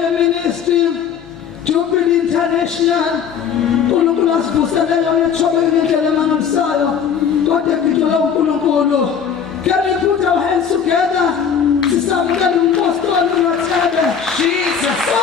ministry, Jupiter International, Kulukulas Busana, Chobin, Telemanusaya, God, the Kulukulo. Can we put our hands together? Sister, we can post on your table. Jesus.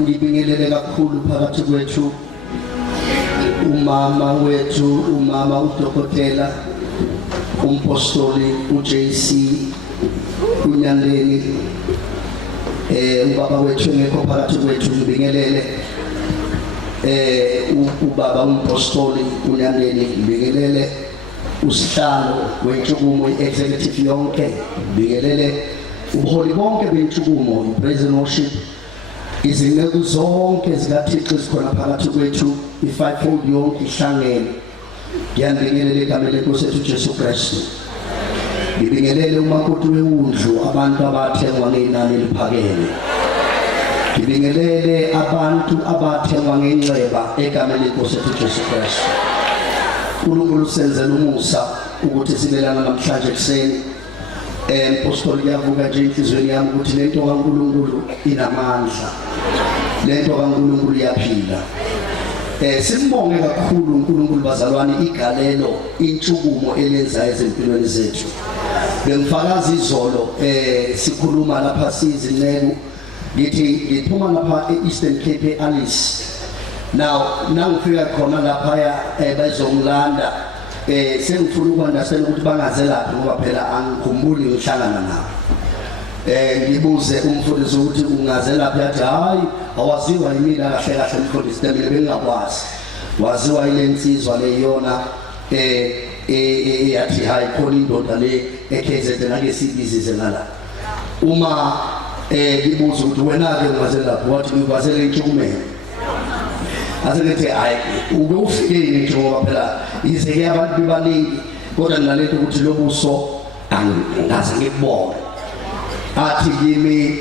ngibingelele kakhulu phakathi kwethu umama wethu umama udokotela umpostoli uJC uNyandeni ubaba wethu ngekho phakathi kwethu ngibingelele ubaba umpostoli uNyandeni ngibingelele usihlalo wentshukumo executive yonke ngibingelele ubuholi bonke bentshukumo praise and worship izinceku zonke zikaThixo zikhona phakathi kwethu i-fivefold yonke ihlangene ngiyabingelele igama lenkosi yethu Jesu Kristu ngibingelele umakoti wewundlu abantu abathengwa ngenani eliphakeme ngibingelele abantu abathengwa ngenxeba egama lenkosi yethu Jesu Kristu uNkulunkulu senzele umusa ukuthi sibelana namhlanje kuseni Apostoli yavuka nje inhlizweni yami ukuthi lento kaNkulunkulu inamandla lento kaNkulunkulu iyaphila simbonge kakhulu uNkulunkulu bazalwane igalelo intshukumo elenza ezimpilweni zethu bengifakaza izolo sikhuluma lapha sizinceku ngithi ngiphuma lapha eEastern Cape Alice now nangifika khona lapha bazongilanda sengifuna ukunderstand ukuthi bangaze laphi ngoba phela angikhumbuli ngihlangana nabo ngibuze umfundisi ukuthi ungaze laphi yathi hayi awaziwa yimina kahle kahle umfundisi temile bengakwazi waziwa ile insizwa leyona yathi hayi khona indoda le eKZN nake sibizize ngala uma ngibuza ukuthi wena ke ungaze laphi wathi ngivazele intshukumelo asengithi hayi ube ufike nje ngoba phela izeke abantu bebaningi kodwa nalento ukuthi lobuso angaze ngikubone athi kimi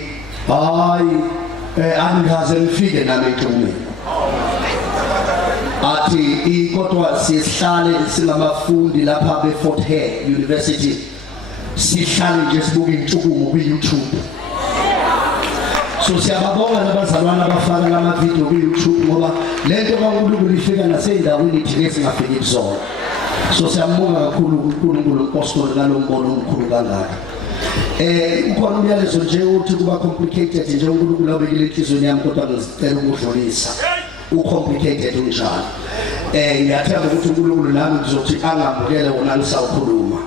hayi angaze ngifike nami entshukumelo athi kodwa sihlale singamafundi lapha beFort Hare University sihlale nje sibuke intshukumo ku-YouTube so siyababonga nabazalwana abafaka lama video ku-YouTube ngoba lento kaNkulunkulu ifika naseyindaweni thina singafiki kuzona so siyambonga kakhulu uNkulunkulu umpostoli ngalombono omkhulu kangaka ukhona umyalezo nje uthi kuba complicated nje uNkulunkulu abekile inhlizweni yami kodwa ngizicela ukudlulisa ucomplicated unjalo ngiyathemba ukuthi uNkulunkulu nami ngizothi angambukele wona ngisawukhuluma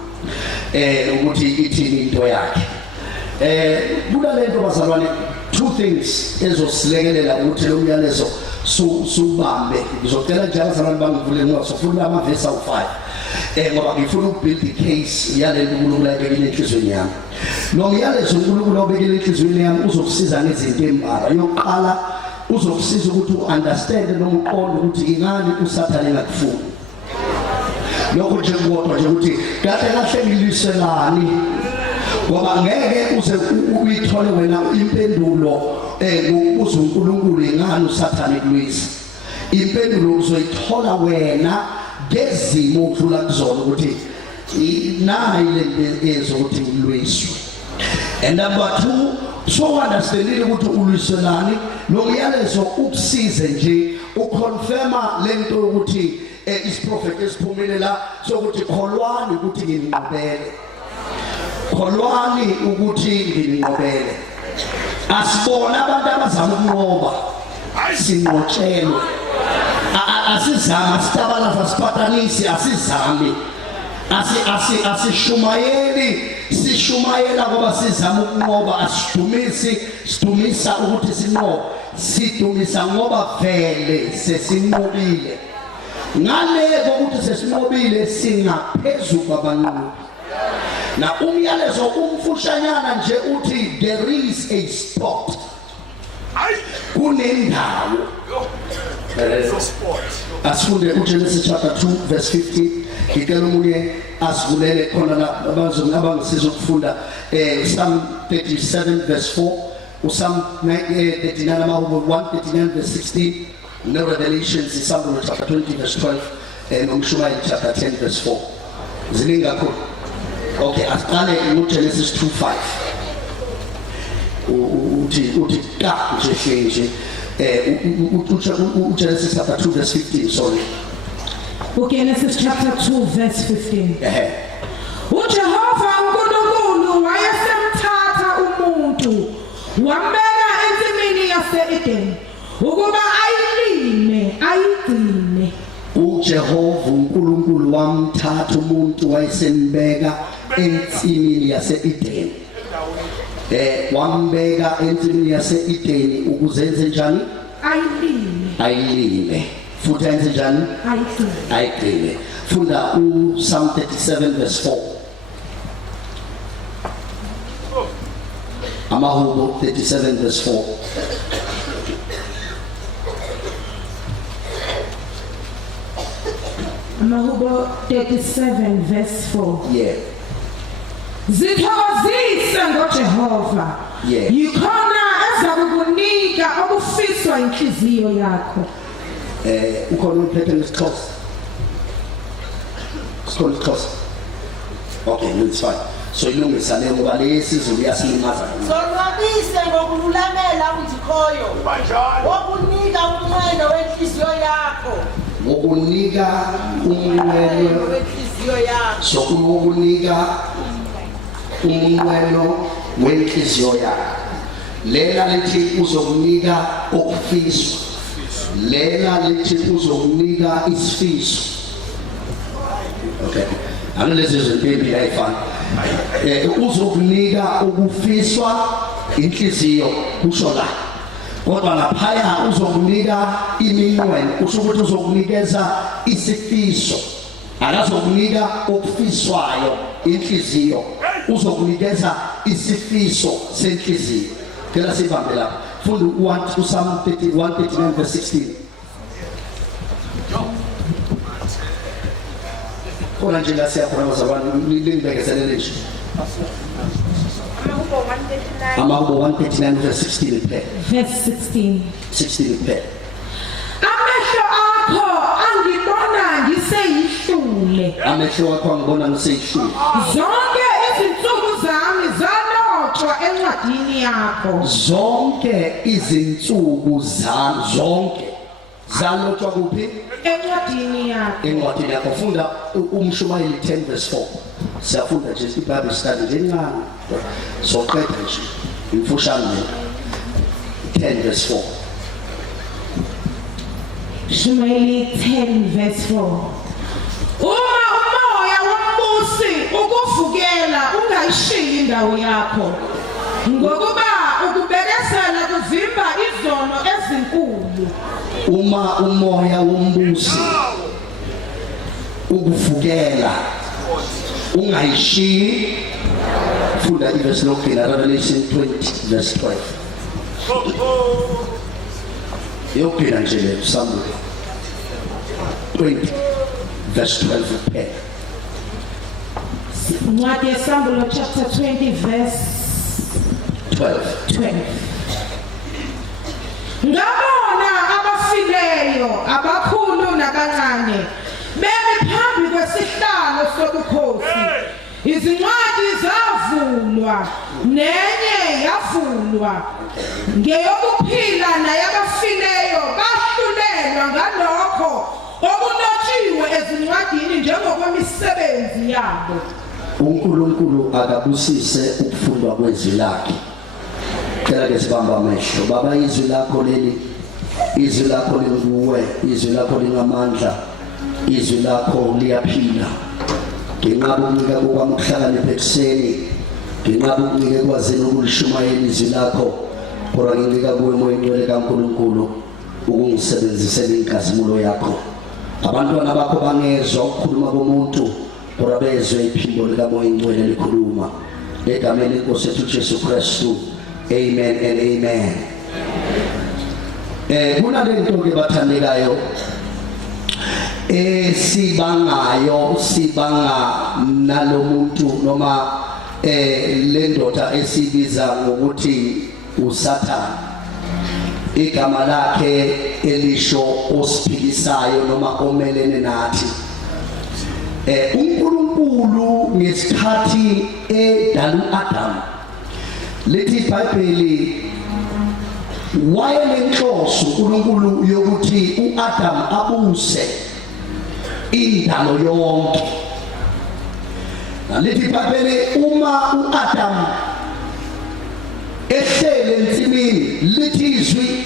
ukuthi ithini into yakhe kulalento bazalwane two things ezosilekelela ukuthi lo myalezo subambe ngizocela nje abazalwane bangivule ngoba sifuna amavesi awu5 ngoba ngifuna ukubuild the case yalento uNkulunkulu ayibekile enhlizweni yami lo myalezo uNkulunkulu obekile enhlizweni yami uzokusiza ngezinto embalwa yokuqala uzokusiza ukuthi uunderstand noma uqonde ukuthi ingani uSathane engakufuni lokho nje kodwa nje ukuthi kahle kahle ngiliselani ngoba ngeke uze uyithole wena impendulo ngokubuza uNkulunkulu ingani uSathane kulwisa impendulo uzoyithola wena ngezimo udlula kuzona ukuthi nayi lento ezokuthi ulwiswe and number 2 so understandile ukuthi ulwiselani lo myalezo ukusize nje uconfirma lento ukuthi isiprophet esiphumile la sokuthi kholwani ukuthi nginqobele kholwani ukuthi nginqobele asibona abantu abazama ukunqoba sinqotshelwe asizama sitabalaza siphatanisi asizami sishumayela ngoba sizama ukunqoba sidumisa ukuthi sinqobe sidumisa ngoba vele sesinqobile ngale ukuthi sesinqobile singaphezulu kwabanqobi na umyalezo umfushanyana nje uthi there is a spot kunendawo asifunde uGenesis chapter 2 verse 15 ngicela umunye asivulele khona la abangisiza ukufunda Psalm 37 verse 4 uPsalm 39 amahubo 139 verse 16 no Revelations Psalm chapter 20 verse 12 noMshumayeli chapter 10 verse 4 ziningi kakhulu okay asiqale uGenesis 2:5 uthi ka nje Genesis chapter 2 verse 15 sorry Genesis chapter 2 verse 15 uJehova uNkulunkulu wayesemthatha umuntu wambeka ensimini yase-Eden ukuba ayilime ayigcine. uJehova uNkulunkulu wamthatha umuntu wayesembeka ensimini yase-Edeni. Wambeka ensimini yase-Edeni ukuze enze njani? Ayilime. Futhi enze njani? Ayigcine. Funda uPsalm 37 verse 4. Amahubo 37 verse 4. Amahubo 37 verse 4. Yeah. Zithokozise ngoJehova. Yeah. Yikhona ezakukunika okufiswa inhliziyo yakho. Ukhona uphethe ngesixhosa. Sikhona isixhosa. Okay, no, it's fine. So ilungisa le ngoba lesizulu yasilimaza. Sonwabise ngokululamela uJikhoyo. Wokunika umnqweno wenhliziyo yakho. Wokunika umnqweno wenhliziyo yakho. So wokunika umnqweno wenhliziyo yakho. Lela lithi uzokunika okufiswa. Lela lithi uzokunika isifiso. Okay. Angalezi izinto ayifana. Uzokunika ukufiswa inhliziyo kusho la. Kodwa laphaya uzokunika iminqweno, kusho ukuthi uzokunikeza isifiso. Akazokunika okufiswayo inhliziyo, uzokunikeza isifiso senhliziyo. Kela sibambe lapha. Funda uPsalm 139 verse 16. Kona nje la siyakhona bazabani lingibhekezelele nje. Amahubo 139 verse 16 iphela. Verse 16. 16 iphela. Amehlo akho angibona ngiseyihlule. Amehlo wakho angibona ngiseyihlule. Zonke izinsuku zami zalotshwa encwadini yakho. Zonke izinsuku zami zonke zalotshwa kuphi? Encwadini yakho. Encwadini yakho. Funda uMshumayeli 10 verse 4. Siyafunda nje iBible study njencane. So qedwe nje. Imfushane 10 verse 4. Shumayeli 10 verse 4. Uma umoya wombusi ukuvukela ungayishiyi indawo yakho. Ngokuba ukubekezela kuvimba izono ezinkulu. Uma umoya wombusi ukuvukela ungayishiyi. Funda iverse lokugcina Revelation 20 verse 12. Yopina nje le Psalm 20 verse 12 kuphela. Ncwadi yeSambulo chapter 20 verse 12. Ngabona abafileyo abakhulu nabancane bemi phambi kwesihlalo sobukhosi. Izincwadi zavulwa nenye yavulwa. Ngeyokuphila nayabafileyo bahlulelwa ngalokho okulotshiwe ezincwadini njengokwemisebenzi yabo. uNkulunkulu akabusise ukufundwa kwezwi lakhe. Phela ke sibamba amehlo baba, izwi lakho leli, izwi lakho linguwe, izwi lakho linamandla, izwi lakho liyaphila. Nginqaba ukunika kokwamhlakanipha ekuseni, nginqaba ukunika ekwazini ukulishumayela izwi lakho, kodwa nginika kuwe moya ingcwele kaNkulunkulu ukungisebenzisela inkazimulo yakho. Abantwana bakho bangezwa ukukhuluma komuntu, kodwa bezwe iphimbo likamoya ingcwele likhuluma. Egameni lenkosi yethu Jesu Kristu. Amen and amen. Kunalento ke bathandekayo sibanga nalomuntu noma le ndoda esibiza ngokuthi uSathane. Igama lakhe elisho osiphikisayo noma omelene nathi. uNkulunkulu ngesikhathi edala uAdam, lithi iBhayibheli wayelenhloso uNkulunkulu yokuthi uAdam abuse indalo yonke. Lithi iBhayibheli uma uAdam ehlele ensimini, lithi izwi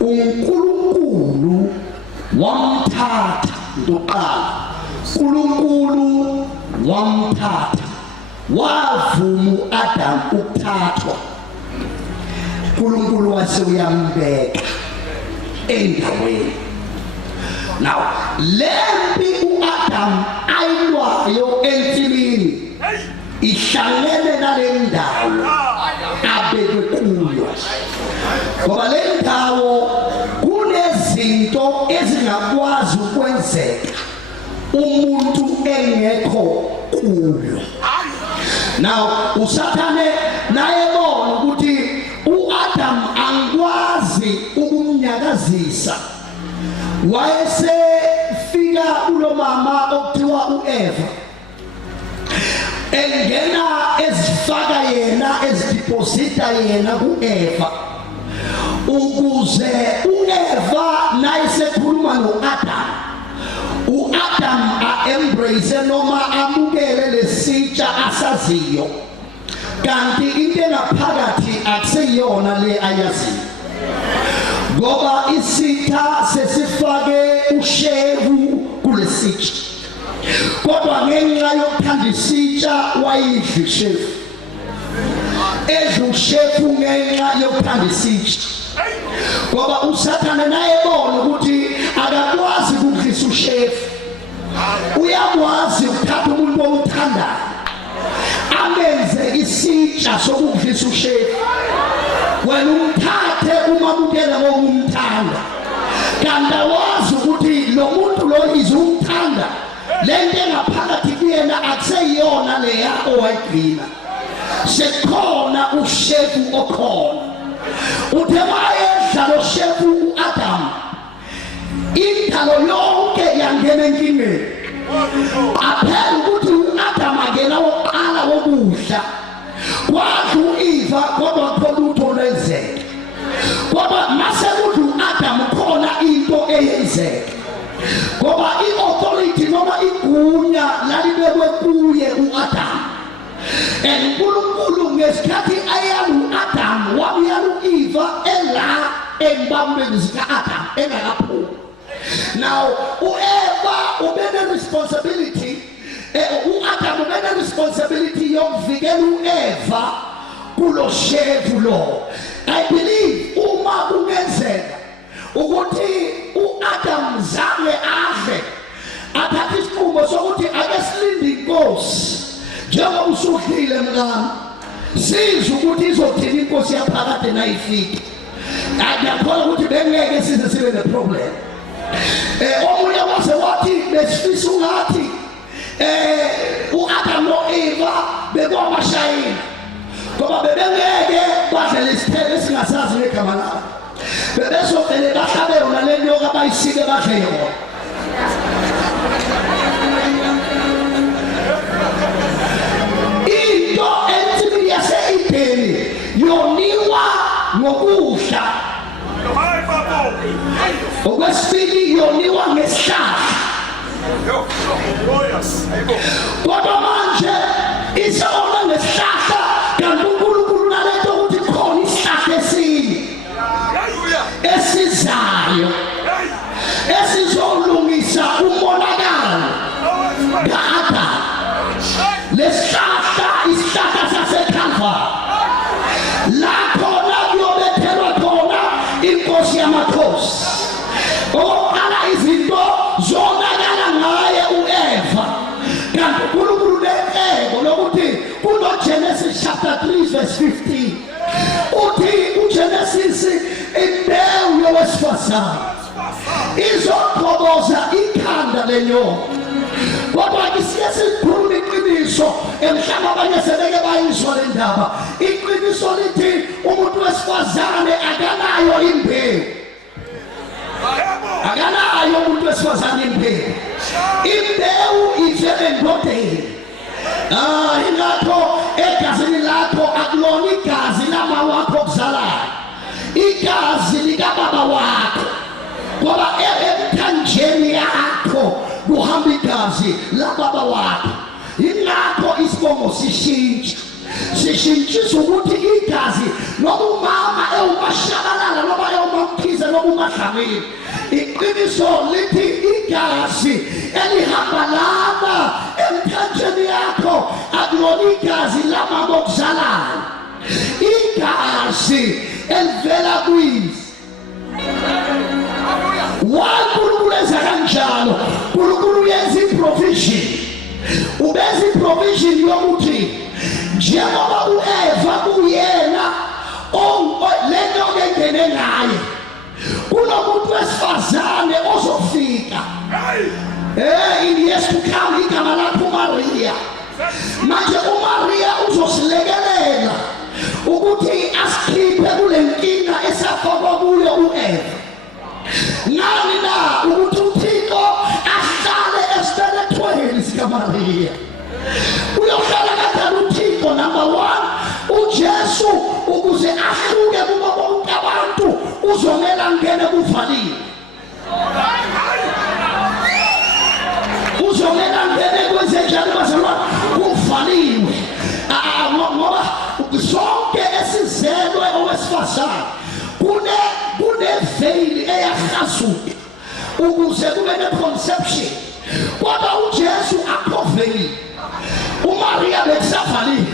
uNkulunkulu wamthatha ntoqala uNkulunkulu wamthatha wavuma uAdam ukuthathwa uNkulunkulu wase uyambeka endaweni. Now lempi uAdam ayilwayo ensimini ihlangene nale ndawo abekwe kuyo, ngoba le ndawo kunezinto ezingakwazi ukwenzeka umuntu engekho kuyo. Now usathane naye bona ukuthi uAdam angikwazi ukumnyakazisa, wayesefika kulo mama okuthiwa uEva engena ezifaka yena ezideposita yena kuEva ukuze uEva naye sekhuluma noAdam, uAdam a-embrace noma amukele lesitsha asaziyo, kanti into engaphakathi akuseyona le ayaziyo, ngoba isitha sesifake ushevu kulesitsha, kodwa ngenxa yokuthanda isitsha wayidla ishevu, edla ushevu ngenxa yokuthanda isitsha, ngoba usathane naye bona ukuthi akakwazi ukudlisa ushevu, uyakwazi ukuthatha umuntu omthandayo amenze isitsha sokudlisa ushevu, wena umthathe umamukela ngokumthanda, kanti awazi ukuthi lo muntu lo izumthanda, lento engaphakathi kuyena akuseyiyona leya owayigcina, sekhona ushevu okhona. Uthe wayedla lo shevu uAdam, indalo yonke yangena enkingeni, aphela ukuthi uAdam akena wokuqala wokudla, kwadla uEva kodwa khona utho lwenzeka, kodwa mase kudla uAdam khona into eyenzeka, ngoba i-authority noma igunya lalibekwe kuye uAdam. uNkulunkulu ngesikhathi ayala uAdam wabuyala uEva ela embambeni zika-Adam engakaphumi. Now uEva ubene responsibility, uAdam ubene responsibility yokuvikela uEva kulo shevu lo. I believe uma kungenzeka ukuthi uAdam zange adle athatha isinqumo sokuthi ake silinde inkosi njengoba usudlile mngani, sizwe ukuthi izothini inkosi yaphakade nayifika. Ngiyakholwa ukuthi bengeke size sibe neproblem. Omunye wase wathi besifisa ungathi uAdam noEva bekwamashayina, ngoba bebengeke badle lesithelo esingasazi ngegama labo, bebezovele bahlabe yona le nyoka bayisike badle yona. Into ensimini yase-Edeni yoniwa ngokudla, okwesibili yoniwa ngesihlahla, kodwa manje isona ngesihlahla, kanti uNkulunkulu nalento ukuthi khona isihlahla esinye esizayo esizolungisa umonakalo ka-Adam. Lesihlahla isihlahla saseKalvari, la khona kuyobethelwa khona inkosi yamakhosi. Okokuqala izinto zonakala ngaye uEva, kanti uNkulunkulu necebo lokuthi kunoGenesis chapter 3 verse 15 uthi uGenesis imbewu yowesifazane izogqoboza ikhanda lenyoka. Kodwa kisiye sikhuluma iqiniso, emhlaba abanye sebeke bayizwa le ndaba. Iqiniso lithi umuntu wesifazane akanayo imbewu, akanayo umuntu wesifazane imbewu. Imbewu ivela endodeni. Ingakho egazini lakho akulona igazi lama wakho okuzalayo, igazi likababa wakho, ngoba emthanjeni yakho kuhamba igazi lababa wakho. Ingakho isibongo sishintsha, sishintshisa ukuthi igazi noma umama ewumashabalala noma ewumamkhize noma umadlamini. Iqiniso lithi igazi elihamba lana emthanjeni yakho akulona igazi lamama okuzalayo, igazi elivela kuyise. uNkulunkulu enza kanjalo. uNkulunkulu uyenza iprovision, ubenza iprovision yokuthi njengoba uEva kuyena lento engene ngaye, kunomuntu wesifazane ozofika in years to come, igama lakhe uMaria. Manje uMaria uzosilekelela ukuthi asikhiphe kule nkinga esafakwa kuyo uEva. Nani na ukuthi uThixo ahlale esibelethweni sikaMaria. Uyohlala kanjani uThixo? Number 1, uJesu ukuze ahluke kubo bonke abantu uzomela ngene kuvaliwe. Uzomela ngene kwenzenjani bazalwane? Kuvaliwe. Ngoba zonke esizelwe owesifazane kune-veil eyahasuka ukuze kube ne-conception. Kodwa uJesu akho veil. uMaria bekusavaliwe,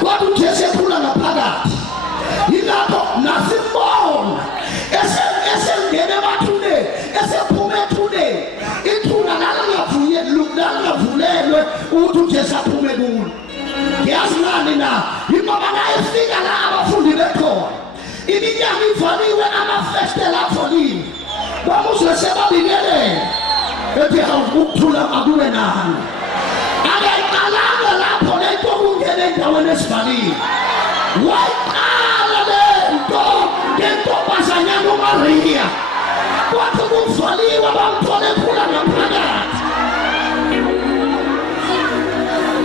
kodwa uJesu ephula ngaphakathi. Yingakho nasimbona esengena emathuneni, esephume ethuneni, ithuna lalingavulelwe ukuthi uJesu aphume kulo. Yazi nani na? Ingoba naye efika la abafundi bekhona, iminyango ivaliwe, amafestela avaliwe, bamuzwe sebabingelela ethi ukuthula akube nani. Akayiqalanga lapho lento kungena endaweni esivaliwe, wayiqala lento ngentombazanyana uMaria, kwathi kuvaliwe bamthola ephula ngaphakathi.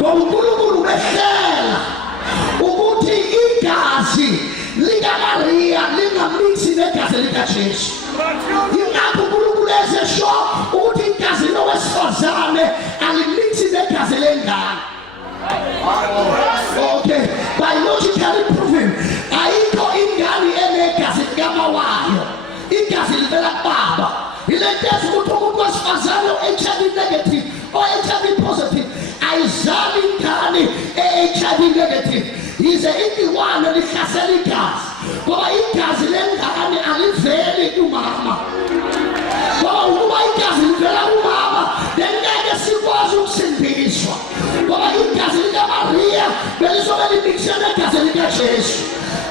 uNkulunkulu behlela ukuthi igazi likaMaria lingamixi negazi likaJesu. Yingakho uNkulunkulu esesho ukuthi igazi lowesifazane alimixi negazi lengane. Okay, biologically proven, ayikho ingane enegazi likaMawayo, igazi livela kubaba. Ilentezi ukuthi umuntu wesifazane o-HIV negative o-HIV positive ayizali ingane e-HIV negative, yize igciwane lihlasela igazi, ngoba igazi lengane aliveli kumama. Ngoba ukuba igazi livela kumama lengeke sikwazi ukusindiswa, ngoba igazi likaMaria belizobe limixwe negazi likaJesu.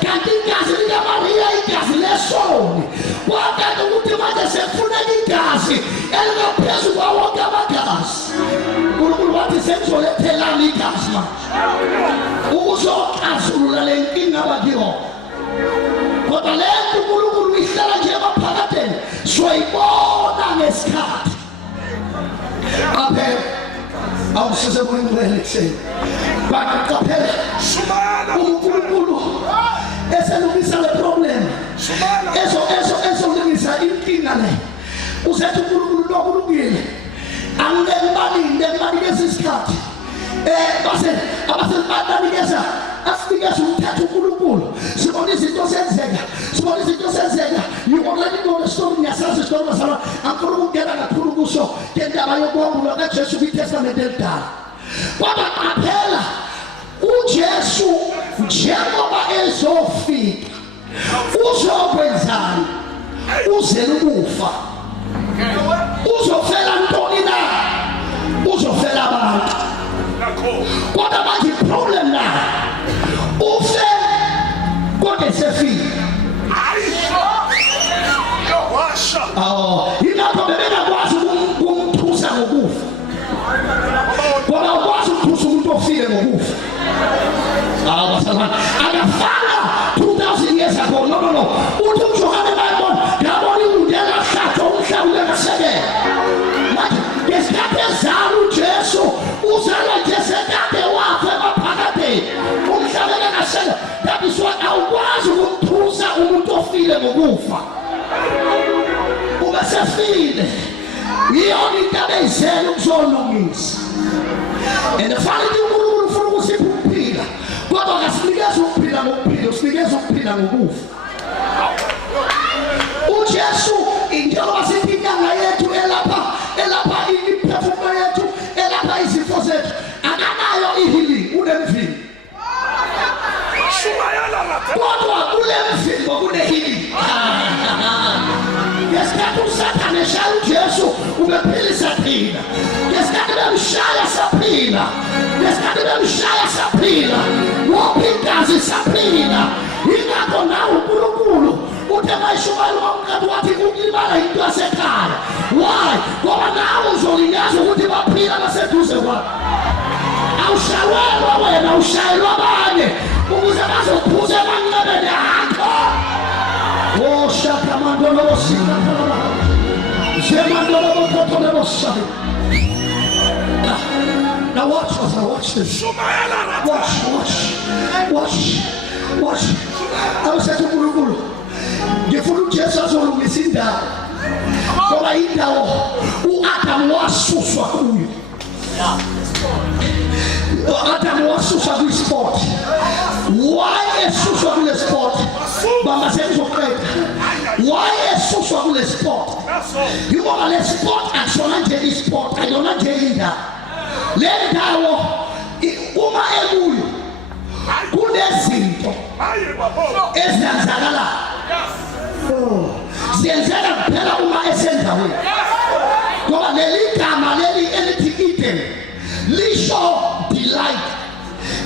Kanti igazi likaMaria igazi lesoni, kwakanti ukuthi manje sekufuneka igazi elingaphezu kwawonke amagazi. uNkulunkulu wathi sengizolethelani igazi manje ukuzoxazulula le nkinga abakiyo. Kodwa le nto uNkulunkulu ihlala nje emaphakatheni, soyibona ngesikhathi. Qaphela, awusize kuyingcwele kuseni, baqaphela uNkulunkulu eselungisa le problem, ezolungisa inkinga le. Usethi uNkulunkulu lokulungile, angeke isikhathi abasebanikeza asinikeza umthetho uNkulunkulu. Sibona izinto zenzeka, you already know the story. Ngiyasazi isitori bazalwane, angifuna ukungena kakhulu kuso ngendaba yokwambulwa kaJesu kwiTestamente elidala. Kodwa qaphela, uJesu njengoba ezofika uzokwenzani? Uzela ukufa. Uzofela ntoni na? Uzofela abantu. Kodwa manje problem la, ufe kodwa esefile. Yingakho bebengakwazi ukumthusa ngokufa, ngoba ukwazi ukuthusa umuntu ofile ngokufa. Basalwane, akafana 2000 years ago. No. Uthi uJohane bayibona, ngabona imundela hlatha umhlaba uyakasekela. Manje ngesikhathi ezala uJesu uzalwa nje sekade wafa emaphakatheni, umhlaba uyakasekela. That is why awukwazi ukumthusa umuntu ofile ngokufa. Ubesefile, yiyona into abeyizele ukuzolungisa. And the final thing uNkulunkulu ufuna ukusipha ukuphila, kodwa akasinikeza ukuphila ngokuphila, usinikeza ukuphila ngokufa. uJesu njengoba sithi inyanga yethu elapha imiphefumulo yethu elapha izifo zethu akanayo ihealing unemvimbo. Kodwa kulemvimbo kunehealing. Ngesikhathi uSathane eshaya uJesu ubephilisa thina. Ngesikhathi bemshaya saphila. Ngesikhathi bemshaya saphila. Wopha igazi saphila. Ingakho nawe uNkulunkulu uthe mayishumayela umkhathi wathi ukulibala into yasekhaya. Why? Ngoba nawe uzolinyaza ukuthi baphila baseduze kwakho. Awushayelwa wena ushayelwa abanye ukuze bazophuza emanqebeni akho. Oh shaka mandolo bosika Zemandolo bokotole bosika. Now watch this. Watch. Awusethu uNkulunkulu. Ngifuna uJesu azolungisa indawo. Ngoba indawo uAdam wasuswa kuyo. Adam wasuswa kwi-sport. Why esuswa kule sport? Bamba sengizoqeda. Why esuswa kule sport? Ngoba le sport akusona nje i-sport, ayona nje indawo. Le ndawo uma ekuyo kunezinto ezenzakalayo. Ziyenzeka kuphela uma esendaweni. Ngoba leli gama leli elithi Eden lisho delight,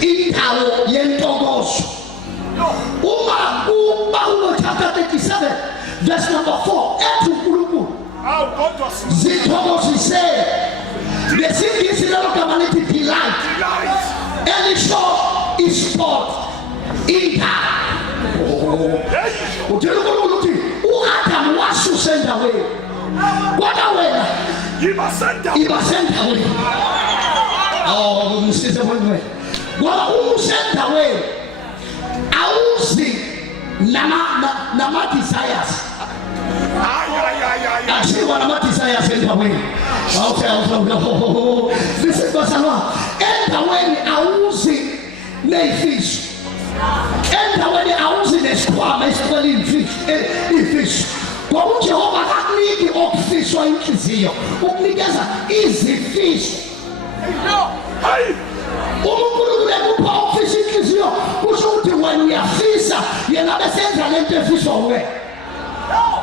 indawo yentokozo. Uma uPaulo chapter 37 verse number 4 ethi uNkulunkulu zithokozise lesingisi lelo gama lithi delight elisho isport indawo. Uthela uNkulunkulu uthi uAdam wasusa endaweni kodwa wena ibasendaweni. Oh, ngisize wena. Ngoba usendaweni awuzi nama desires. Ashiwa nama desires endaweni. Okay. Listen basalwa. Endaweni awuzi nefish. Endaweni awuzi nesikhwama esikwela ifish. Ngoba uJehova akakuniki okufishwa inhliziyo, ukunikeza izifisho. uNkulunkulu ekupha ukufisa inhliziyo kusho ukuthi wena uyafisa yena besenza lento efiswa wena.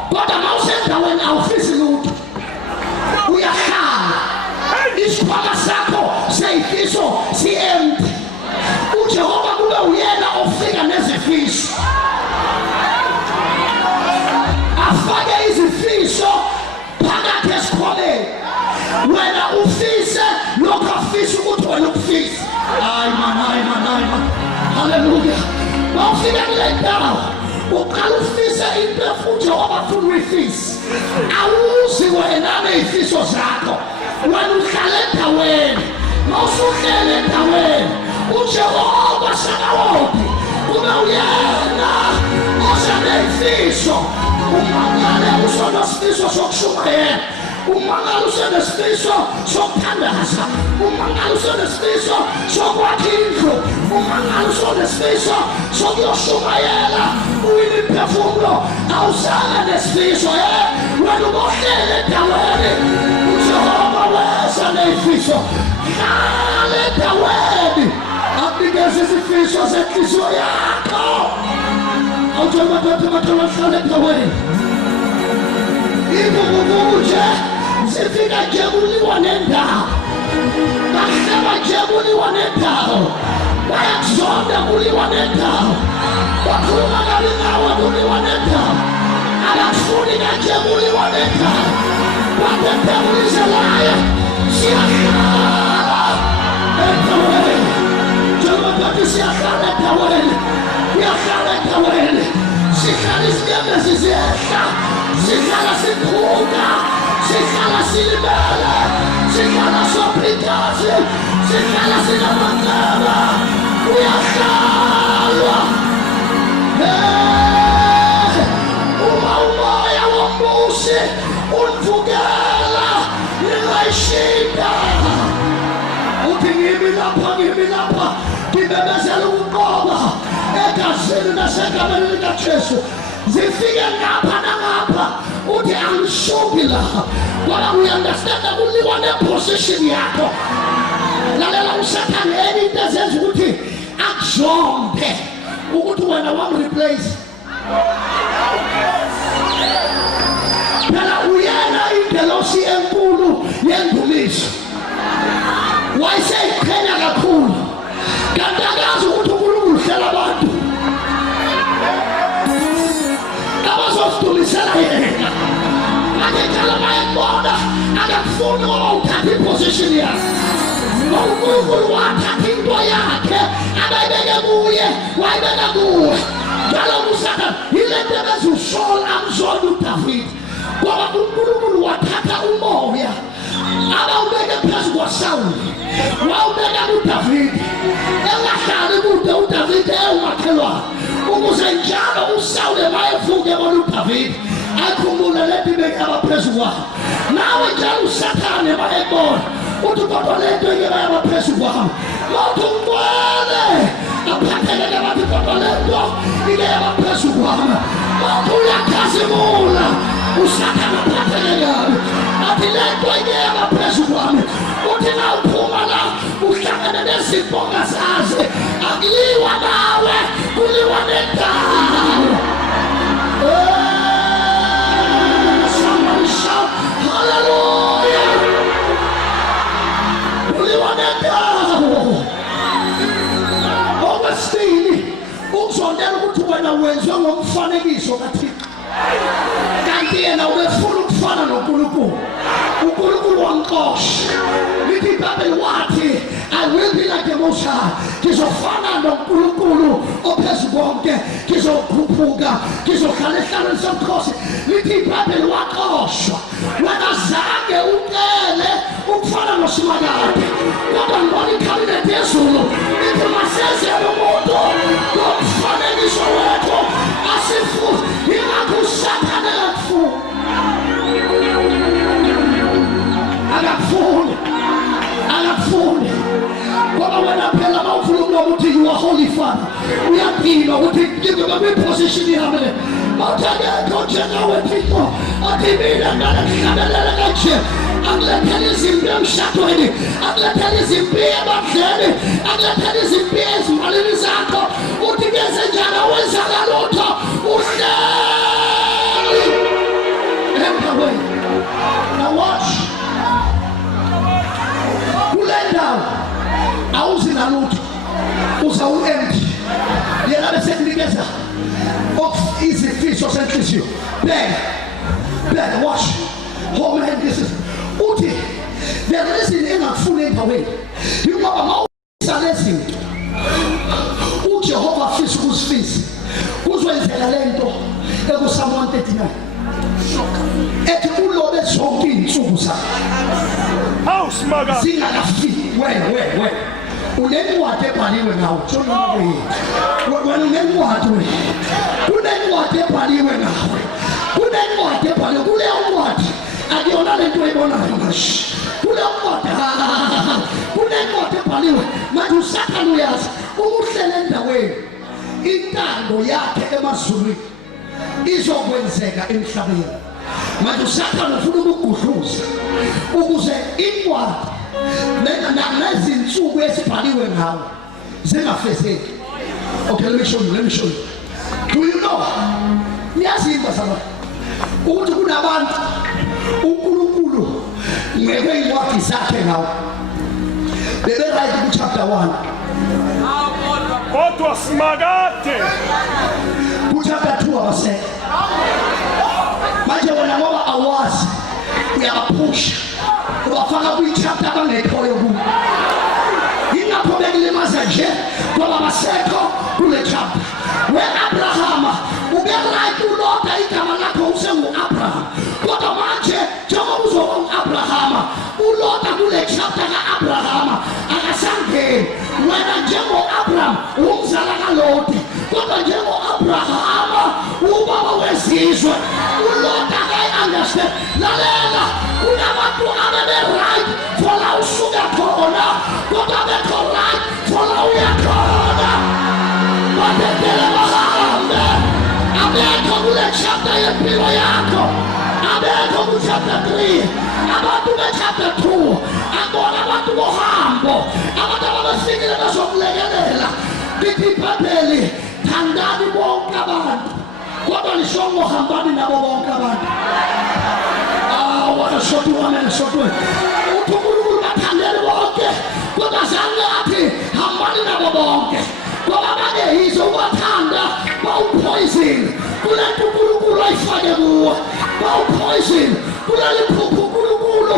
Kodwa mawusendaweni awufisi lutho, uyahlala isikhwama sakho seyifisho si-empty. uJehova kube uyena ofika nezifisho, afake izifisho phakathi esikhwameni. Wena ufise lokho afisa ukuthi wena ukufisa. Hayi man. Hallelujah. Mawufika kule ndawo uqala ufise into uJehova afuna uyifise. Awuzi wena nezifiso zakho. Wena uhlala endaweni. Mawusuhlele endaweni uJehova Sabaothi kube uyena osenezifiso. Umangale usonesfiso sokushumayela. Umangalo usenesifiso sokuthandaza. Umangalo usenesifiso sokwakha indlu. Umangalo usenesifiso sokuyoshumayela imiphefumulo. Awusanga nesifiso wena ubohlele endaweni uJehova weza nezifiso. Hlala endaweni akunikeze izifiso zenhliziyo yakho. Awuthemba hlala endaweni. Ibukuje zifika nje kuliwa nendawo, bahleba nje kuliwa nendawo, bayakuzonda kuliwa nendawo, bakhuluma kabi ngawe kuliwa nendawo, abafuni nje kuliwa nendawo, baphefumulelayo siyahlala endaweni. Njengoba siyahlala endaweni, uyahlala endaweni, sihlala isinyembezi ziyehla, sihlala sikhunga, sihlala silibele, sihlala sophikazi, sihlala sinamandla, uyahlalwa. Uma umoya wombusi univukela, ningayishinda. Uthi ngimi ngimi lapha ngimemezela ukuqoba egazini nasegameni likaJesu zifike ngapha nangapha uthi angishuki la ngoba uyanderstand ukuliwa neposition yakho lalela usathane into ezenza ukuthi akuzombe ukuthi wena wamreplace phela uyena ingelosi enkulu yendumiso wayeseyiqhenya kakhulu kanti akazi ukuthi uNkulunkulu uhlela abantu abazozidumisela yena manje njalo bayebona akafuni ngoba uthatha iposition yakhe uNkulunkulu wathatha into yakhe abayibeke kuye wayibeka kuwe njalo uSathane yilento ebezuSaul amzonda uDavid ngoba uNkulunkulu wathatha umoya abawubeke phezu kwaSawuli wawubeka kuDavid engahlali kude uDavid emakhelwane ukuze njalo uSawuli mayevuke bona uDavid akhumbule lento ibekaba phezu kwakhe nawe njalo uSathane bayebona uthi kodwa lento ibekaba phezu kwakhe lothi umbone aphatheleke bathi kodwa lento ibekaba phezu kwakhe lothi uyakhazimula uSathane aphatheleke athi lento ibekaba phezu kwakhe uthi na uphuma la uhlangane nezibonga zaze akuliwa nawe kuliwa nendawo. Somebody shout hallelujah. Kuliwa nendawo. Okwesibili ukuzondela ukuthi wena wenziwe ngomfanekiso kaThixo kanti yena ubefuna ukufana noNkulunkulu uNkulunkulu wamxosha lithi iBhayibheli wathi I will be like the Most High ngizofana noNkulunkulu ophezu konke ngizokhuphuka ngizohlala ehlalweni somkhosi lithi iBhayibheli waxoshwa wena zange ucele ukufana noSimakade kodwa ngibona ikhabinethi yezulu lithi masezele umuntu ngomfanekiso wethu asifuthi ingakho uSathane akafuni ngoba wena phela mawufuna ukuthi you are holy father uyaphinda ukuthi ngibeke kwiposition yami le mawuthakekho njengawe Thixo athi mina ngalahlabelele kanje akulethela izimpi emshadweni akulethela izimpi ebadleni akulethela izimpi ezimalini zakho uthi kenze njani awenzaka lutho uhleli emphakweni. Now watch kule ndawo awuzina lutho uzawuempty yena bese kunikeza izifihlo senhliziyo bheka watch home and this is uthi the reason engakufuni endaweni yingoba mawusale izinto uJehova afisa ukuzifisa kuzwenzeka lento ekuSamu 139 ethi ulobe zonke izinsuku zakhe zingakafiki wewe unencwadi ebhaliwe ngawe wena unencwadi kunencwadi ebhaliwe ngawe kunencwadi ebhaliwe kuleyo ncwadi akuyona lento oyibonayo manje kuleyo ncwadi kunencwadi ebhaliwe manje uSathane uyazi ukuhlela endaweni intando yakhe emazulwini izokwenzeka emhlabeni manje uSathane ufuna ukugudluza ukuze incwadi nezinsuku esibhaliwe ngawo zingafezeki. Okay, let me show you. Do you know? Niyazimba sama ukuthi kunabantu uNkulunkulu ngeke incwadi zakhe ngawo bebe right ku chapter 1 kodwa Simakade ku chapter 2 abase manje wena ngoba awazi uyaphusha ubafaka kwi-chapter abangekhoyo kubo yingakho bekulimaza nje ngoba basekho kule chapter we-Abrahama ube-right uloda igama lakho usengu-Abraham kodwa manje njengoba uzoba u-Abrahama uloda kule chapter ka-Abrahama akasangeni wena njengo-Abraham umzala kaLoti kodwa njengo-Abrahama ubaba wezizwe uloda kayi-understand lalela kunabantu abebe-right for la usuka khona kodwa bekho chapter yempilo yakho abekho ku chapter 3 abantu be chapter 2 abona abantu bohambo abantu abasikile bazokulekelela lithi iBhayibheli thandani bonke abantu kodwa lishongo hambani nabo bonke abantu wakashotwa ameshotwe uNkulunkulu bathandele bonke kodwa zange athi hambani nabo bonke ngoba bangeyizo ukubathanda bawupoison kule nto uNkulunkulu ayifake kuwo bawupoison kuleli phupho uNkulunkulu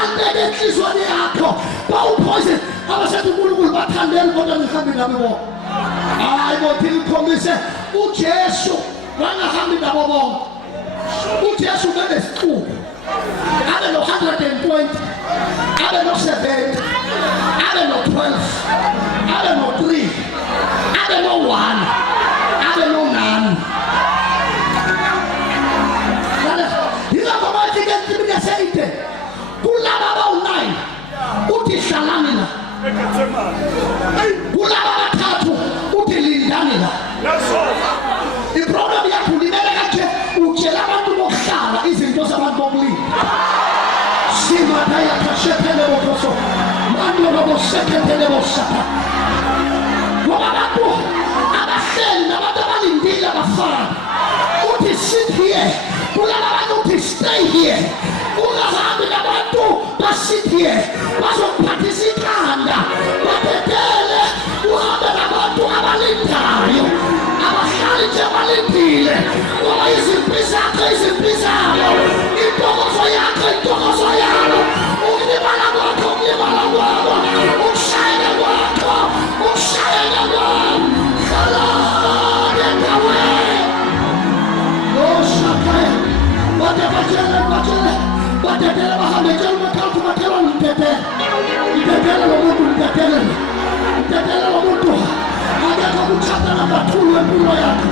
angeke enhliziyweni yakho bawupoison abasethi uNkulunkulu bathandele kodwa nihambe nabo bonke hayi bothi ikhombise uJesu wangahambi nabo bonke uJesu benesixuku abe no 120 abe no 70 abe no 12 abe no 3 abe no 1 abe no 9 yilapho bathi ke Biblia sayithe kulaba abawu-9 uthi hlalani la kulaba abathathu uthi lindani la iproblem yakho limele kanje utshela abantu bokuhlala izinto zabantu bokulinda simata yakashethele bokoso mando bobosekethele bosata ngoba abantu abahleli nabantu abalindile abafana uthi sit here kulaba abantu uthi stay here ungahambi nabantu basit here bazokuphathisa ikhanda babhedele uhambe nabantu abalindayo abahlali nje balindile ngoba izimpi zakho izimpi zabo intokozo yakho intokozo yabo ukulibala kwakho ukulibala kwabo ukushayeka kwakho ukushayeka kwabo hlala endaweni oshakaya batele bahambe tshela umakhalukhu makhelwa nitetele lo muntu nitetele lo muntu akekho kuchapter number 2 wempilo yakho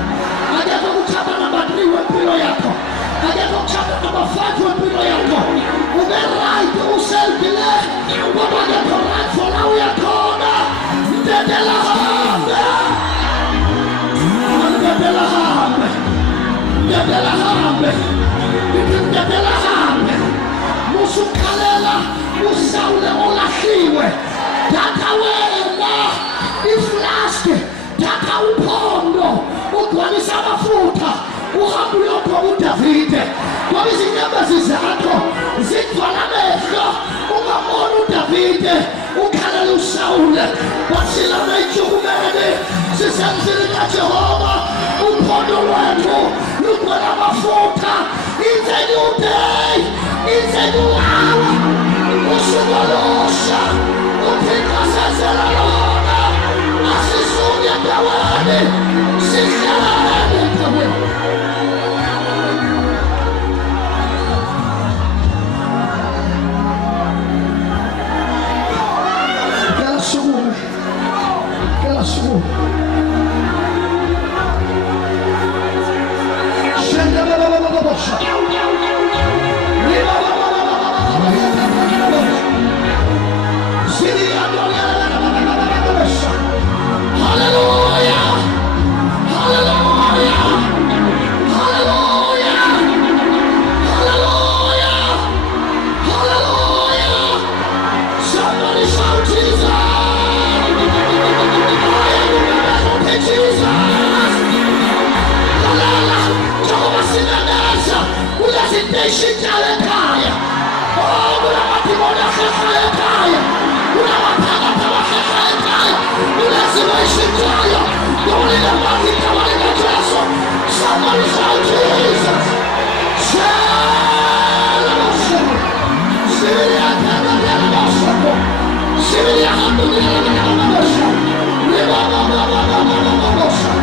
akekho kuchapter number 3 wempilo yakho akekho kuchapter number 5 wempilo yakho ube right uselfile ngoba akekho right for la uyakhona nitetele hambe nitetele hambe musukhalela usawule olahliwe datha wena iflaske datha uphondo ugcwalisa amafutha uhambe uyopha uDavide ngoba izinyembezi zakho zigcwala amehlo ungamona uDavide ukhalela uSawule wasilana ijukumene sisemzini kaJehova uphondo lwethu lugcwala amafutha it's a new day it's a new hour usuku olusha uThixo asenzela lona asisuke endaweni sihlale endaweni kela sukume shenda bababababosha Hallelujah! Hallelujah! Hallelujah! Hallelujah! Hallelujah! Somebody shout Jesus! Okay, Jesus! Jehovah sinanasa, ulazindeshitale kaya. Oh, unamatimonya khaya kaya. Unamaphakatha khaya kaya. Ulazimeshitaya. Yolile matika walika Jesu. Somebody shout Jesus. Sibilia tena tena bosako. Sibilia handu tena tena bosako. Riba baba baba baba bosako.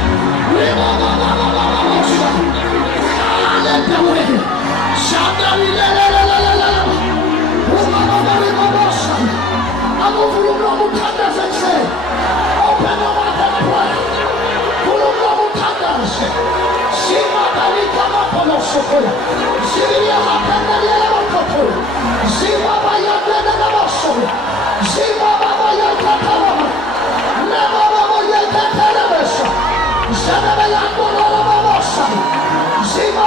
Riba baba baba bosako. Hallelujah. Shandali la la la la la la. Uma baba riba bosako. Amuvululo mukanda se. Open your mouth and pray. Vululo mukanda se. Shima dalika mapolo sokoya. Sibilia hapenda yele makotoya. Shima bayanda na masoya. Shima baba yanda kama. Na baba yanda kama. Shama bayanda na masoya. Shima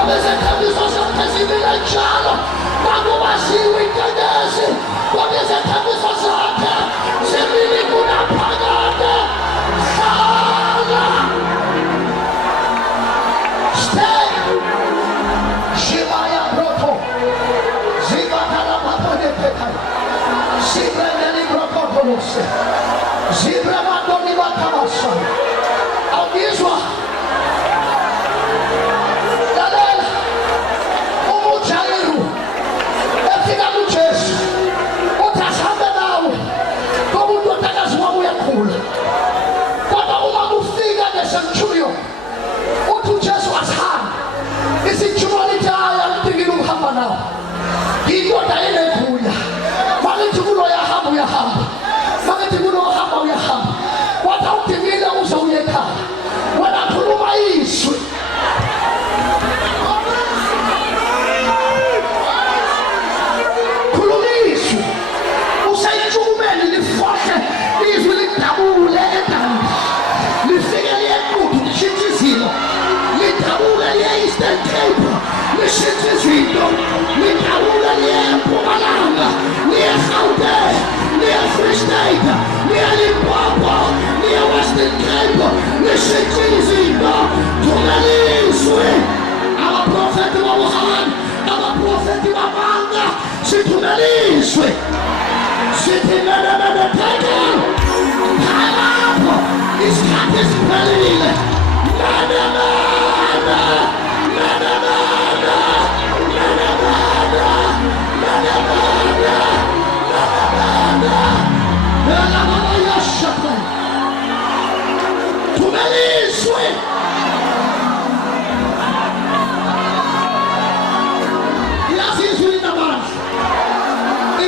ngoba izethambiso zakhe zimile njalo makubasiwe inkanyezi, ngoba izethambiso zakhe zimile kunaphakade. Hlala stay shivaya broko zivatala matonepeka zibrendeli brokokolose zibremadoni batabasa. Awuzwa lalela umujayiru efika kuJesu uthi ahambe nawe ngoba undodakazi wami uyakhula. Kodwa uma kufika ngeSenturion uthi uJesu asihambe, iSenturion lithi hayi alidingile ukuhamba nawe, indoda enegunya. Makithi kulo yahamba uyahamba, makithi kulo uhamba uyahamba, kodwa udingile uze uye ekhaya. Wena khuluma izwi, khuluma izwi, usayitshukumeni lifohle izwi lidabule edambi, lifike liyequthu lishintshe izinto, lidabule liye Eastern Cape lishintshe izinto, lidabule liye Mpumalanga, liye Gauteng, liye Free State, liye Limpopo, liye Western Cape lishintshe izinto. Thumela izwi, abaprofeti babuhan, abaprofeti bamanga, sithumela izwi sithi menenenetheke lapho isikhathi siphelile. Thumela izwi, yazi izwi linamandla,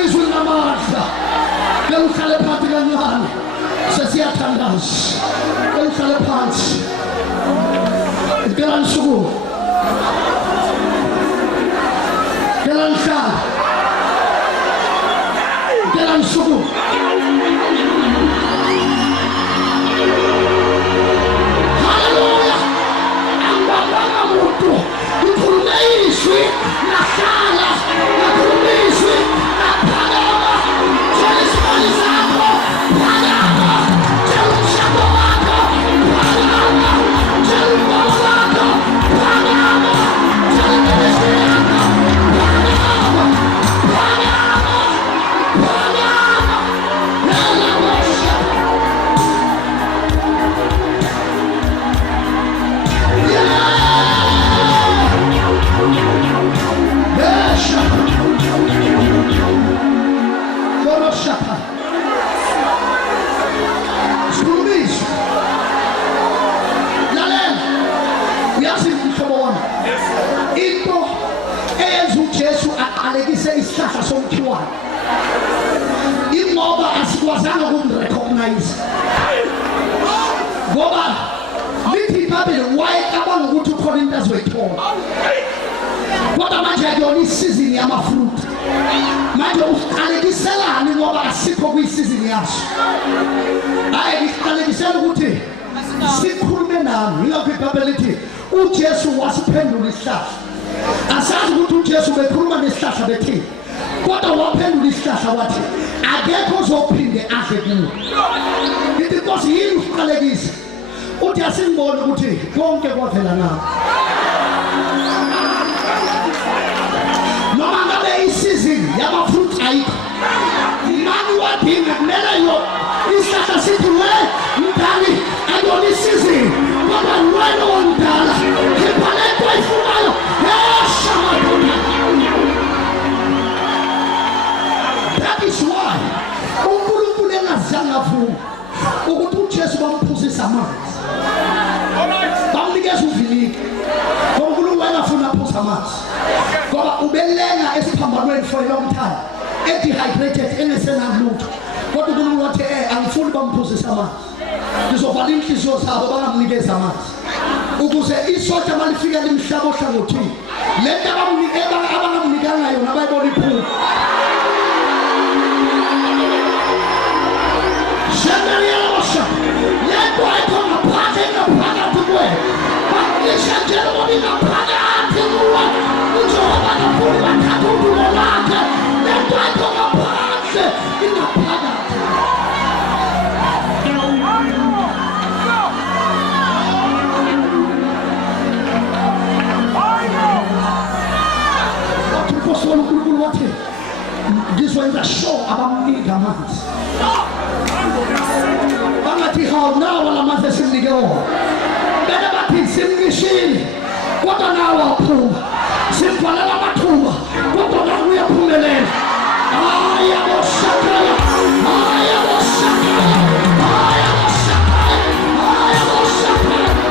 izwi linamandla. Ke uhlale phansi kancane, sesiyathandaza. Ke uhlale phansi, ngicela nisukume, ngicela nihlale, ngicela nisukume. Haleluya, angibambanga muntu, ngikhulume izwi nahlala, ngikhulume izwi naphakama. Tshela isibali sakho, phakama. Tshela umshado wakho, phakama. Tshela umbono wakho, phakama. Tshela ingebezo yakho, phakama. Phakama, phakama. Yala washa. Shaka. Sulumisho. Lalela. Uyazi mhlobo wami. Into eyenza uJesu aqalekise isihlahla somkhiwane. Ingoba asikwazanga ukumrecognize. Ngoba lithi iBhayibheli wayecabanga ukuthi ukhona into azoyithola. Kodwa manje akuyona isizini yamafruit. Manje uqalekiselani ngoba asikho kuyisizini yaso. Hayi ngiqalekisela ukuthi sikhulume nami. Yilapho iBhayibheli lithi uJesu wasiphendula isihlahla. Asazi ukuthi uJesu bekhuluma nesihlahla bethi, kodwa waphendula isihlahla wathi akekho ozophinde adle kuwo. Ngithi Nkosi yini uqalekisa? Uthi asingibone ukuthi konke kwavela na. Noma ngabe isizini yamafruit ayikho, mani wadinga kumele yo isihlahla sithi we mdali ayona isizini, kodwa wena womdala khipha lento ayifunayo. That is why uNkulunkulu engazange avuma ukuthi uJesu bamphuzisa amanzi, bamnikeza uviliki. Ngoba uNkulunkulu engafuna aphuza amanzi, ngoba ubelenga esiphambanweni for a long time, dehydrated, engesenalutho. Kodwa uNkulunkulu wathi angifuni bamphuzisa amanzi, ngizovala inhliziyo zabo bangamnikeza amanzi, ukuze isotsha malifika limhlaba ohlangothini lento abangamnikanga yona abayibona iphupho. Shemeriyosha lento ayikhona phakathi kuwe, bakulisha njalo ngoba ingaphakathi kuwe. sizokwenza show abamnika amanzi bangathi hawu nawo lamanzi esimnike wona bena bathi simngishile kodwa nawo aphuma simvalela amathuba kodwa nawo uyaphumelela ayaboshakala ayaboshakala ayaboshakala ayaboshakala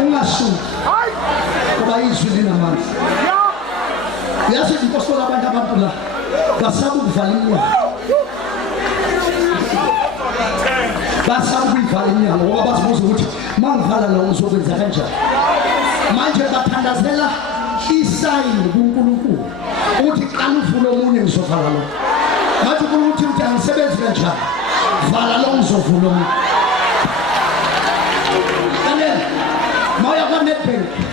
ungasuki ngoba izwi linamandla yazi inkosi abantu abantu la basaba ukuvala inyama basaba ukuyivala inyama ngoba bazibuza ukuthi mangivala la ngizokwenza kanjani manje bathandazela isayini kuNkulunkulu ukuthi qala uvule omunye ngizovala lo manje ukuthi uthi angisebenzi kanjani vala lo ngizovula omunye Maya kwa Nedbank